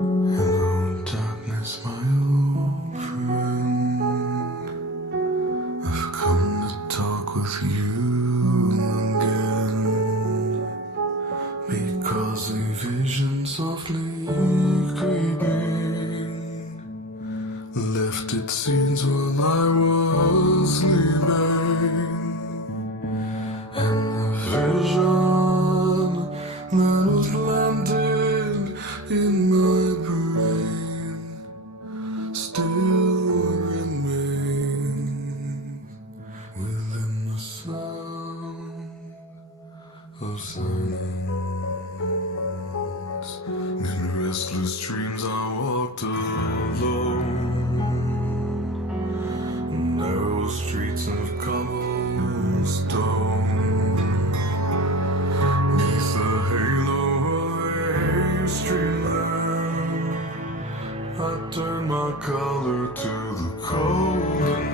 Hello, darkness, my old friend. I've come to talk with you again, because a vision softly creeping left its scenes while I was sleeping, and the vision that was planted in my brain still remains within the sound of silence. In restless dreams I walked alone, narrow streets of cobblestone, neath the halo of a street lamp. I turned my collar to the cold and